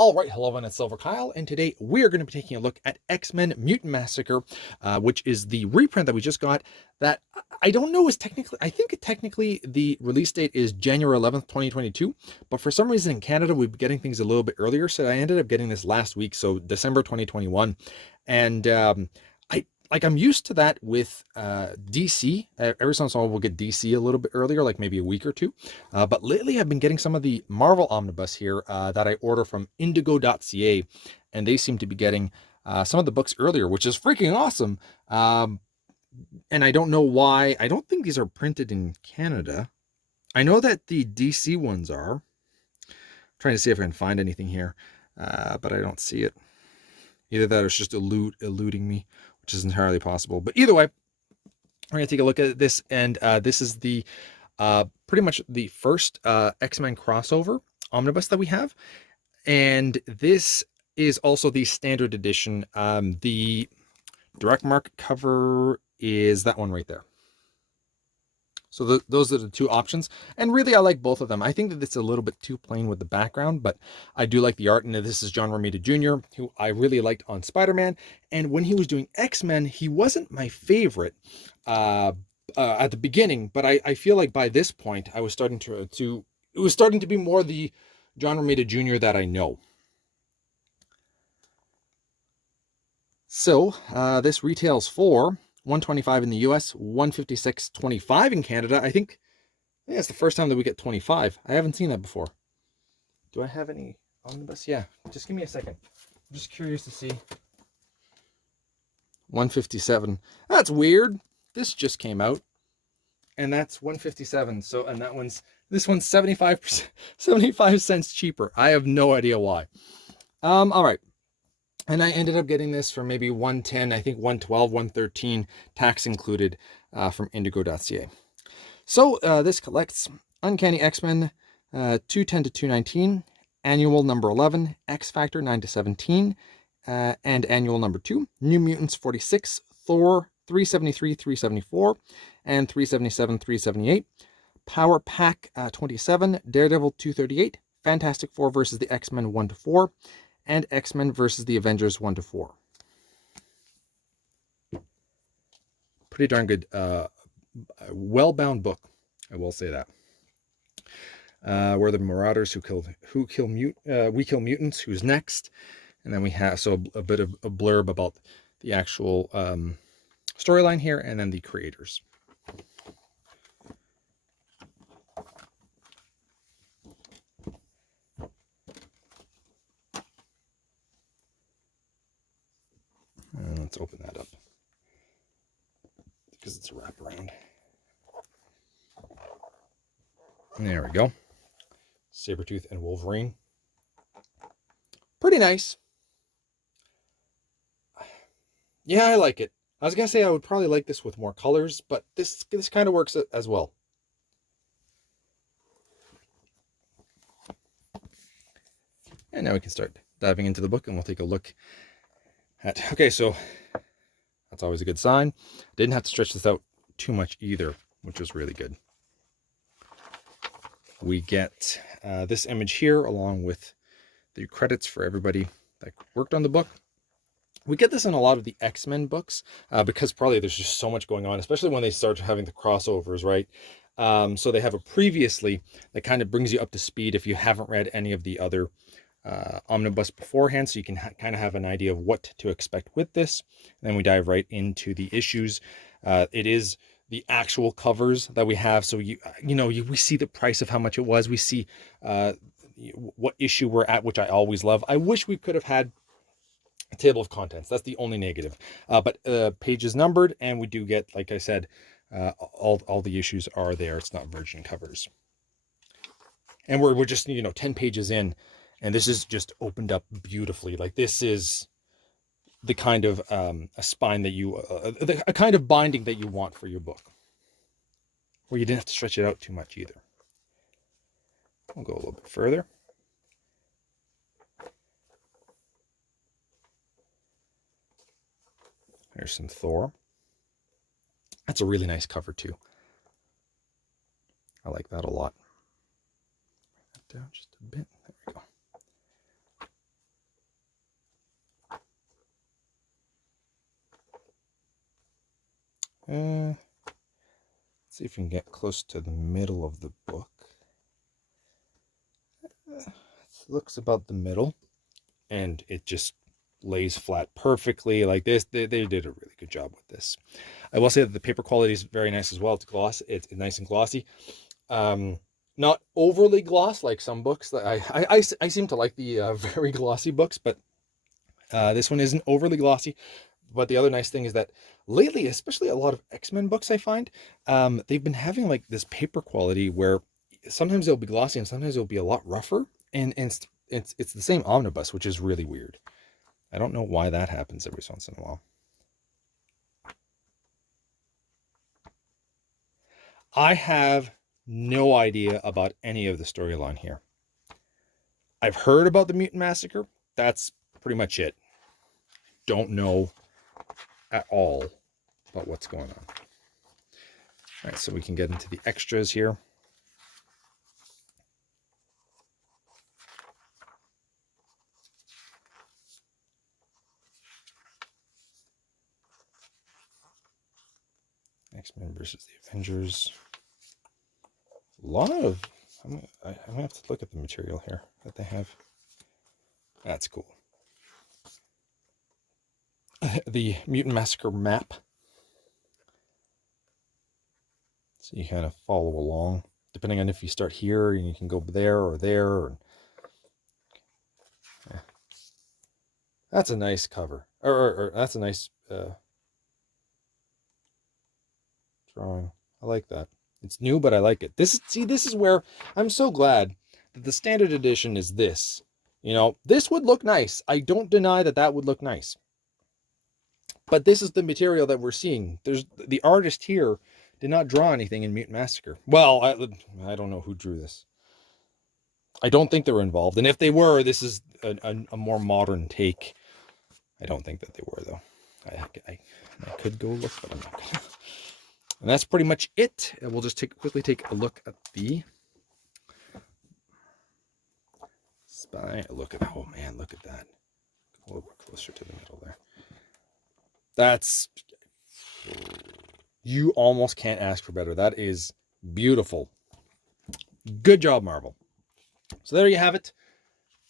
All right, hello, it's silverkyle, and today we are going to be taking a look at X-Men Mutant Massacre, which is the reprint that we just got. That I don't know is technically, I think technically the release date is January 11th, 2022, but for some reason in Canada we've been getting things a little bit earlier, so I ended up getting this last week, so December 2021, and I'm used to that with DC. Every once in a while we'll get DC a little bit earlier, like maybe a week or two. But lately I've been getting some of the Marvel Omnibus here that I order from indigo.ca, and they seem to be getting some of the books earlier, which is freaking awesome. And I don't know why. I don't think these are printed in Canada. I know that the DC ones are. I'm trying to see if I can find anything here, but I don't see it. Either that or it's just eluding me, which is entirely possible. But either way, we're going to take a look at this. And this is the pretty much the first X-Men crossover omnibus that we have. And this is also the standard edition. The direct market cover is that one right there. So those are the two options, and really I like both of them. I think that it's a little bit too plain with the background, but I do like the art, and this is John Romita Jr., who I really liked on Spider-Man, and when he was doing X-Men, he wasn't my favorite at the beginning, but I feel like by this point, I was starting it was starting to be more the John Romita Jr. that I know. So this retails for $125 in the US, $156.25 in Canada. I think it's the first time that we get 25. I haven't seen that before. Do I have any omnibus? Yeah, just give me a second. I'm just curious to see. 157. That's weird. This just came out, and that's 157. So, and this one's 75 cents cheaper. I have no idea why. All right. And I ended up getting this for maybe 110, I think 112, 113, tax included, from indigo.ca. So this collects Uncanny X-Men 210 to 219, Annual number 11, X Factor 9 to 17, and Annual number 2, New Mutants 46, Thor 373, 374, and 377, 378, Power Pack 27, Daredevil 238, Fantastic Four versus the X-Men 1 to 4, and X-Men versus the Avengers 1 to 4. Pretty darn good, well-bound book, I will say that. We're the Marauders we kill mutants. Who's next? And then we have a bit of a blurb about the actual storyline here, and then the creators. Let's open that up because it's a wraparound. There we go. Sabretooth and Wolverine. Pretty nice. Yeah, I like it. I was going to say I would probably like this with more colors, but this kind of works as well. And now we can start diving into the book, and we'll take a look at... Okay, so that's always a good sign. Didn't have to stretch this out too much either, which was really good. We get this image here along with the credits for everybody that worked on the book. We get this in a lot of the X-Men books because probably there's just so much going on, especially when they start having the crossovers, right? So they have a previously that kind of brings you up to speed if you haven't read any of the other omnibus beforehand, so you can kind of have an idea of what to expect with this. And then we dive right into the issues. It is the actual covers that we have, so we see the price of how much it was. We see what issue we're at, which I always love. I wish we could have had a table of contents. That's the only negative. But pages numbered, and we do get, like I said, all the issues are there. It's not virgin covers. And we're just 10 pages in, and this is just opened up beautifully. Like, this is the kind of a spine that a kind of binding that you want for your book, where you didn't have to stretch it out too much either. We'll go a little bit further. There's some Thor. That's a really nice cover too. I like that a lot. Down just a bit. There we go. Let's see if we can get close to the middle of the book. It looks about the middle, and it just lays flat perfectly like this. They did a really good job with this. I will say that the paper quality is very nice as well. It's gloss. It's nice and glossy. Not overly gloss like some books. I seem to like the very glossy books, but this one isn't overly glossy. But the other nice thing is that lately, especially a lot of X-Men books, I find, they've been having like this paper quality where sometimes they'll be glossy and sometimes it'll be a lot rougher. And it's the same omnibus, which is really weird. I don't know why that happens every once in a while. I have no idea about any of the storyline here. I've heard about the Mutant Massacre. That's pretty much it. Don't know at all about what's going on. All right, so we can get into the extras here. X-Men versus the Avengers. A lot of... I'm gonna have to look at the material here that they have. That's cool. The Mutant Massacre map. So you kind of follow along, depending on if you start here, and you can go there or there. Or... Yeah. That's a nice cover. Or that's a nice drawing. I like that. It's new, but I like it. This is where I'm so glad that the standard edition is this. You know, this would look nice. I don't deny that that would look nice. But this is the material that we're seeing. There's the artist here did not draw anything in Mutant Massacre. Well, I don't know who drew this. I don't think they were involved. And if they were, this is a more modern take. I don't think that they were, though. I could go look, but I'm not going to. And that's pretty much it. We'll just quickly take a look at the spine. Look at that. Oh, man, look at that. A little bit closer to the middle there. That's... You almost can't ask for better. That is beautiful. Good job, Marvel. So there you have it.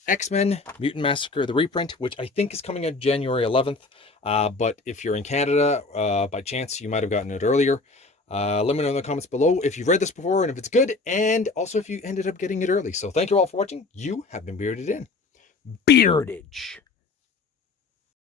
X-Men Mutant Massacre, the reprint, which I think is coming out January 11th. But if you're in Canada, by chance, you might have gotten it earlier. Let me know in the comments below if you've read this before and if it's good, and also if you ended up getting it early. So thank you all for watching. You have been bearded in. Beardage.